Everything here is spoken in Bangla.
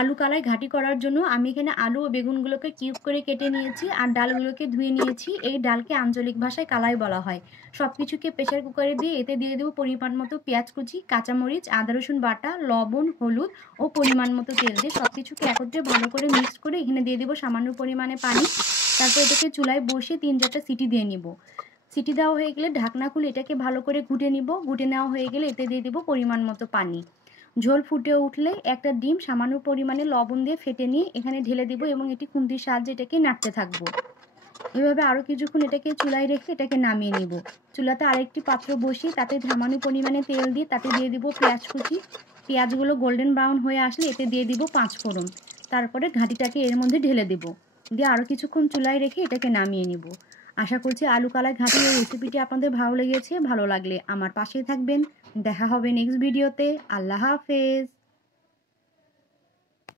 আলু কালাই ঘাটি করার জন্য আমি এখানে আলু ও বেগুনগুলোকে কিউব করে কেটে নিয়েছি আর ডালগুলোকে ধুয়ে নিয়েছি। এই ডালকে আঞ্চলিক ভাষায় কালাই বলা হয়। সব কিছুকে প্রেশার কুকারে দিয়ে এতে দিয়ে দেবো পরিমাণ মতো পেঁয়াজ কুচি, কাঁচামরিচ, আদা রসুন বাটা, লবণ, হলুদ ও পরিমাণ মতো তেল দিয়ে সব কিছুকে একত্রে ভালো করে মিক্স করে এখানে দিয়ে দেবো সামান্য পরিমাণে পানি। তারপর এটাকে চুলায় বসিয়ে 3-4টা সিটি দিয়ে নিব। সিটি দেওয়া হয়ে গেলে ঢাকনা খুলে এটাকে ভালো করে ঘুটে নিব। ঘুটে নেওয়া হয়ে গেলে এতে দিয়ে দেবো পরিমাণ মতো পানি। ঝোল ফুটে উঠলে একটা ডিম সামান্য পরিমাণে লবণ দিয়ে ফেটে নিয়ে এখানে ঢেলে দিব এবং এটি খুন্তির সাহায্যে এটাকে নাড়তে থাকবো। এভাবে আরও কিছুক্ষণ এটাকে চুলায় রেখে এটাকে নামিয়ে নিব। চুলাতে আরেকটি পাত্র বসিয়ে তাতে সামান্য পরিমাণে তেল দিয়ে তাতে দিয়ে দিব পেঁয়াজ কুচি। পেঁয়াজগুলো গোল্ডেন ব্রাউন হয়ে আসলে এতে দিয়ে দিব 5 ফোড়ন। তারপরে ঘাঁটিটাকে এর মধ্যে ঢেলে দেব, দিয়ে আরও কিছুক্ষণ চুলায় রেখে এটাকে নামিয়ে নিব। আশা করছি আলু কালাই ঘাঁটির এই রেসিপিটি আপনাদের ভালো লেগেছে। ভালো লাগলে আমার পাশেই থাকবেন। দেখা হবে নেক্সট ভিডিওতে। আল্লাহ হাফেজ।